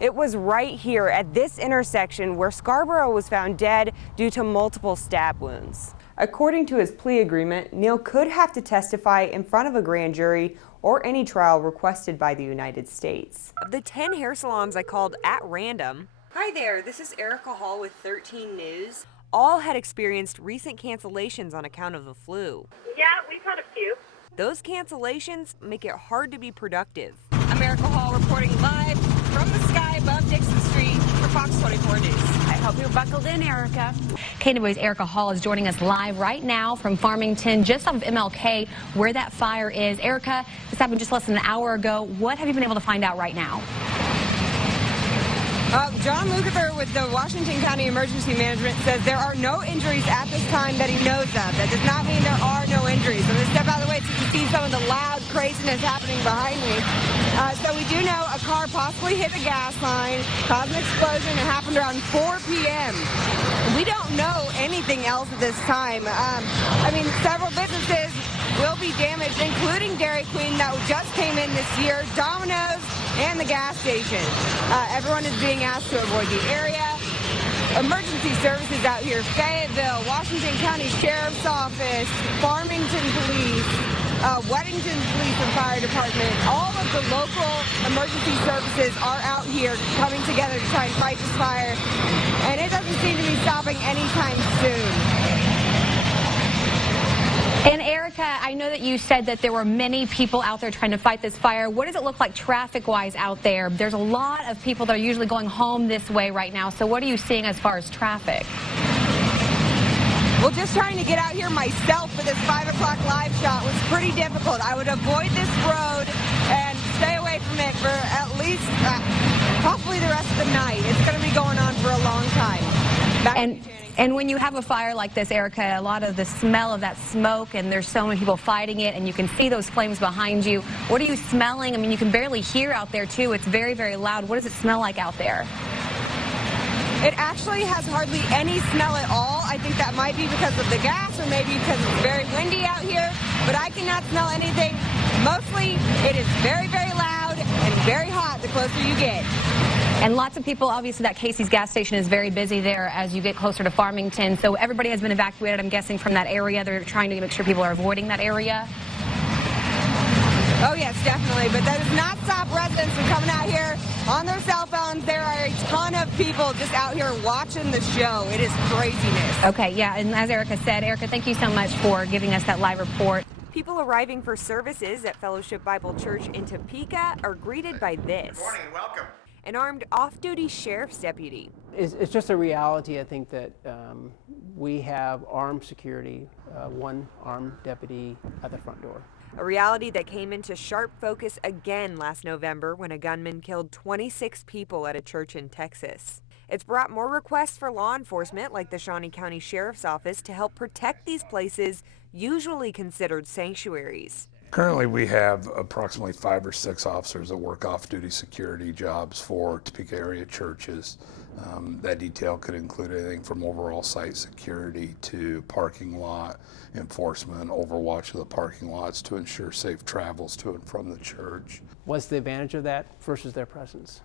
It was right here at this intersection where Scarborough was found dead due to multiple stab wounds. According to his plea agreement, Neal could have to testify in front of a grand jury or any trial requested by the United States. Of the 10 hair salons I called at random, hi there, this is Erika Hall with 13 News. All had experienced recent cancellations on account of the flu. Yeah, we've had a few. Those cancellations make it hard to be productive. I'm Erika Hall reporting live from the sky above Dixon Street for Fox 24 News. I hope you're buckled in, Erika. KNW's Erika Hall is joining us live right now from Farmington, just off of MLK, where that fire is. Erika, this happened just less than an hour ago. What have you been able to find out right now? John Lukather with the Washington County Emergency Management says there are no injuries at this time that he knows of. That does not mean there are no injuries. I'm going to step out of the way so you can see some of the loud craziness happening behind me. So we do know a car possibly hit the gas line, caused an explosion. It happened around 4 p.m. We don't know anything else at this time. Several businesses will be damaged, including Dairy Queen that just came in this year, Domino's, and the gas station. Everyone is being asked to avoid the area. Emergency services out here, Fayetteville, Washington County Sheriff's Office, Farmington Police, Weddington Police and Fire Department, all of the local emergency services are out here coming together to try and fight this fire, and it doesn't seem to be stopping anytime soon. And Erika, I know that you said that there were many people out there trying to fight this fire. What does it look like traffic-wise out there? There's a lot of people that are usually going home this way right now. So what are you seeing as far as traffic? Well, just trying to get out here myself for this 5 o'clock live shot was pretty difficult. I would avoid this road and stay away from it for at least possibly the rest of the night. It's going to be going on for a long time. And when you have a fire like this, Erika, a lot of the smell of that smoke, and there's so many people fighting it, and you can see those flames behind you. What are you smelling? I mean, you can barely hear out there, too. It's very, very loud. What does it smell like out there? It actually has hardly any smell at all. I think that might be because of the gas or maybe because it's very windy out here, but I cannot smell anything. Mostly, it is very, very loud and very hot the closer you get. And lots of people, obviously that Casey's gas station is very busy there as you get closer to Farmington. So everybody has been evacuated, I'm guessing, from that area. They're trying to make sure people are avoiding that area. Oh, yes, definitely. But that does not stop residents from coming out here on their cell phones. There are a ton of people just out here watching the show. It is craziness. Okay, yeah, and as Erika said, Erika, thank you so much for giving us that live report. People arriving for services at Fellowship Bible Church in Topeka are greeted by this. Good morning and welcome. An armed off-duty sheriff's deputy. It's just a reality, I think, that we have armed security, one armed deputy at the front door. A reality that came into sharp focus again last November when a gunman killed 26 people at a church in Texas. It's brought more requests for law enforcement like the Shawnee County Sheriff's Office to help protect these places usually considered sanctuaries. Currently, we have approximately 5 or 6 officers that work off-duty security jobs for Topeka area churches. That detail could include anything from overall site security to parking lot enforcement, overwatch of the parking lots to ensure safe travels to and from the church. What's the advantage of that versus their presence?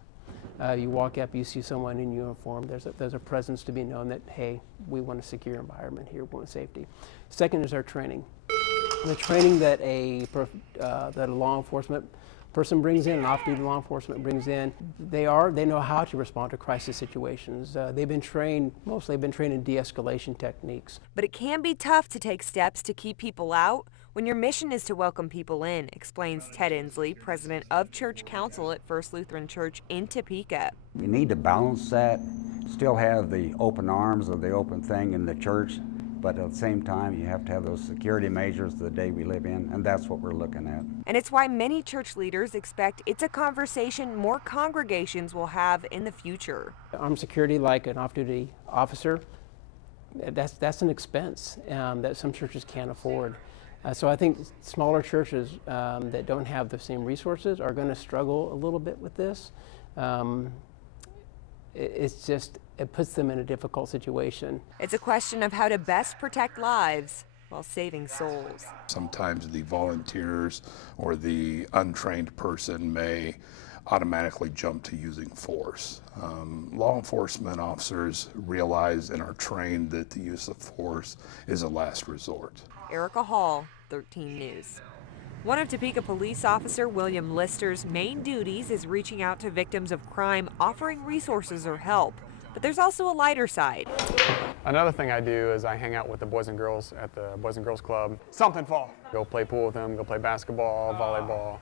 You walk up, you see someone in uniform, there's a presence to be known that, hey, we want a secure environment here, we want safety. Second is our training. The training that a law enforcement person brings in, an off-duty law enforcement brings in, they know how to respond to crisis situations. They've been trained in de-escalation techniques. But it can be tough to take steps to keep people out when your mission is to welcome people in, explains Ted Inslee, president of Church Council at First Lutheran Church in Topeka. You need to balance that, still have the open arms of the open thing in the church, but at the same time, you have to have those security measures the day we live in, and that's what we're looking at. And it's why many church leaders expect it's a conversation more congregations will have in the future. Armed security, like an off-duty officer, that's an expense that some churches can't afford. So I think smaller churches that don't have the same resources are going to struggle a little bit with this. It puts them in a difficult situation. It's a question of how to best protect lives while saving souls. Sometimes the volunteers or the untrained person may automatically jump to using force. Law enforcement officers realize and are trained that the use of force is a last resort. Erika Hall, 13 News. One of Topeka police officer William Lister's main duties is reaching out to victims of crime, offering resources or help. But there's also a lighter side. Another thing I do is I hang out with the boys and girls at the Boys and Girls Club. Something fall. Go play pool with them, go play basketball, volleyball.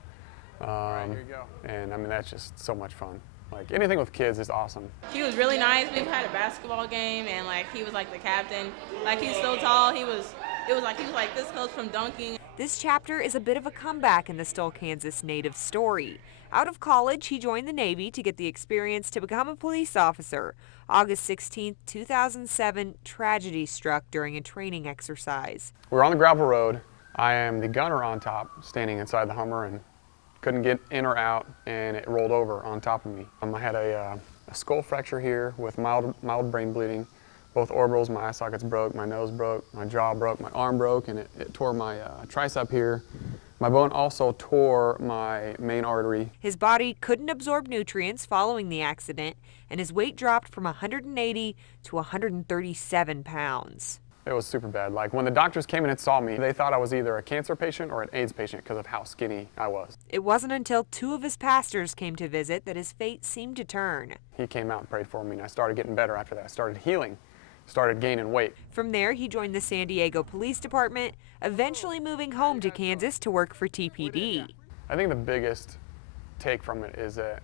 Right, here you go. And I mean, that's just so much fun. Like anything with kids is awesome. He was really nice. We've had a basketball game and like he was like the captain. Like he's so tall, it was like he was like this close from dunking. This chapter is a bit of a comeback in the Stoll, Kansas native story. Out of college, he joined the Navy to get the experience to become a police officer. August 16, 2007, tragedy struck during a training exercise. We're on the gravel road. I am the gunner on top, standing inside the Hummer, and couldn't get in or out, and it rolled over on top of me. I had a skull fracture here with mild brain bleeding. Both orbitals, my eye sockets broke, my nose broke, my jaw broke, my arm broke, and it tore my tricep here. My bone also tore my main artery. His body couldn't absorb nutrients following the accident, and his weight dropped from 180 to 137 pounds. It was super bad. Like when the doctors came in and saw me, they thought I was either a cancer patient or an AIDS patient because of how skinny I was. It wasn't until two of his pastors came to visit that his fate seemed to turn. He came out and prayed for me, and I started getting better after that. I started healing, started gaining weight. From there, he joined the San Diego Police Department, eventually moving home to Kansas to work for TPD. I think the biggest take from it is that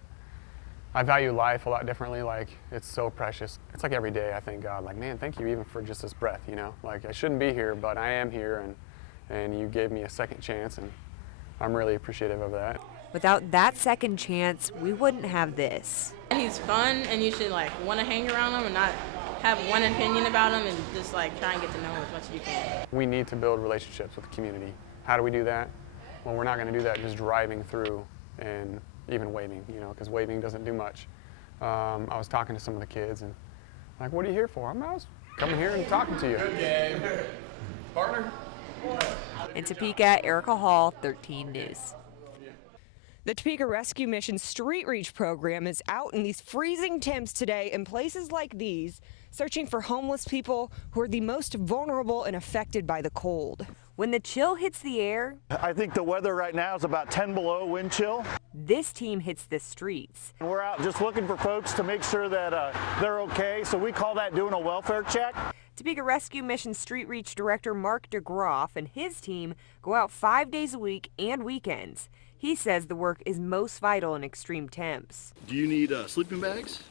I value life a lot differently. Like, it's so precious. It's like every day I thank God, like, man, thank you even for just this breath, you know? Like, I shouldn't be here, but I am here, and you gave me a second chance, and I'm really appreciative of that. Without that second chance, we wouldn't have this. He's fun, and you should like want to hang around him and not have one opinion about him and just like try and get to know him as much as you can. We need to build relationships with the community. How do we do that? Well, we're not going to do that just driving through and even waving, you know, because waving doesn't do much. I was talking to some of the kids and like, what are you here for? I was coming here and talking to you. Good game. Partner. In Topeka, Erika Hall, 13 News. The Topeka Rescue Mission Street Reach program is out in these freezing temps today in places like these, searching for homeless people who are the most vulnerable and affected by the cold. When the chill hits the air, I think the weather right now is about 10 below wind chill. this team hits the streets. And we're out just looking for folks to make sure that they're okay, so we call that doing a welfare check. Topeka Rescue Mission Street Reach Director Mark DeGroff and his team go out 5 days a week and weekends. He says the work is most vital in extreme temps. Do you need sleeping bags?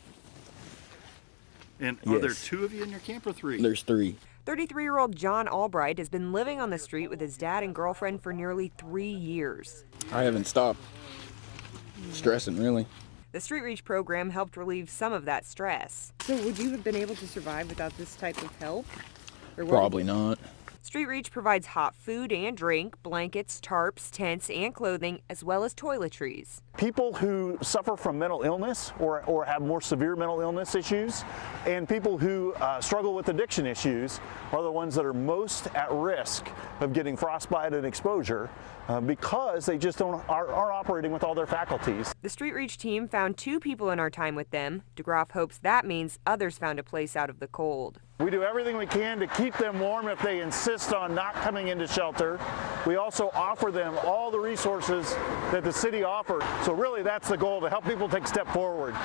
And are there 2 of you in your camp or 3? There's 3. 33-year-old John Albright has been living on the street with his dad and girlfriend for nearly 3 years. I haven't stopped stressing, really. The Street Reach program helped relieve some of that stress. So would you have been able to survive without this type of help? Probably not. Street Reach provides hot food and drink, blankets, tarps, tents, and clothing, as well as toiletries. People who suffer from mental illness or have more severe mental illness issues, and people who struggle with addiction issues are the ones that are most at risk of getting frostbite and exposure because they just aren't operating with all their faculties. The Street Reach team found 2 people in our time with them. DeGroff hopes that means others found a place out of the cold. We do everything we can to keep them warm if they insist on not coming into shelter. We also offer them all the resources that the city offers. So really that's the goal, to help people take a step forward.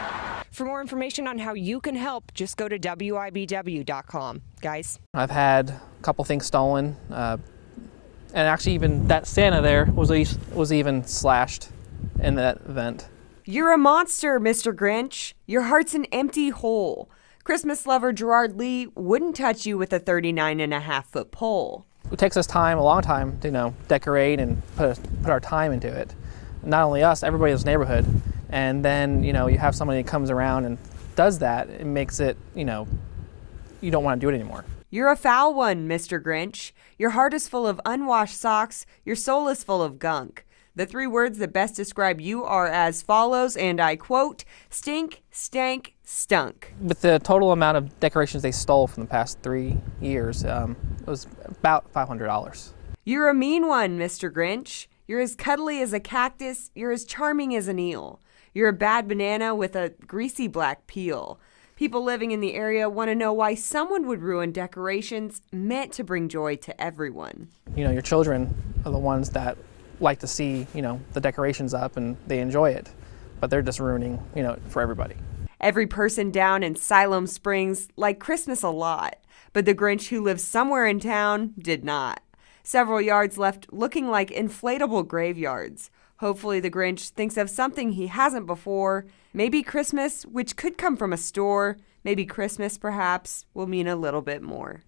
For more information on how you can help, just go to WIBW.com. Guys. I've had a couple things stolen, and actually even that Santa there was even slashed in that event. You're a monster, Mr. Grinch. Your heart's an empty hole. Christmas lover Gerard Lee wouldn't touch you with a 39.5-foot pole. It takes us time, a long time, to decorate and put our time into it. Not only us, everybody in this neighborhood. And then you have somebody that comes around and does that. It makes it you don't want to do it anymore. You're a foul one, Mr. Grinch. Your heart is full of unwashed socks. Your soul is full of gunk. The 3 words that best describe you are as follows, and I quote, stink, stank, stunk. With the total amount of decorations they stole from the past 3 years, it was about $500. You're a mean one, Mr. Grinch. You're as cuddly as a cactus. You're as charming as an eel. You're a bad banana with a greasy black peel. People living in the area want to know why someone would ruin decorations meant to bring joy to everyone. You know, your children are the ones that like to see, you know, the decorations up and they enjoy it, but they're just ruining, you know, for everybody. Every person down in Siloam Springs liked Christmas a lot, but the Grinch who lives somewhere in town did not. Several yards left looking like inflatable graveyards. Hopefully the Grinch thinks of something he hasn't before. Maybe Christmas, which could come from a store, maybe Christmas perhaps, will mean a little bit more.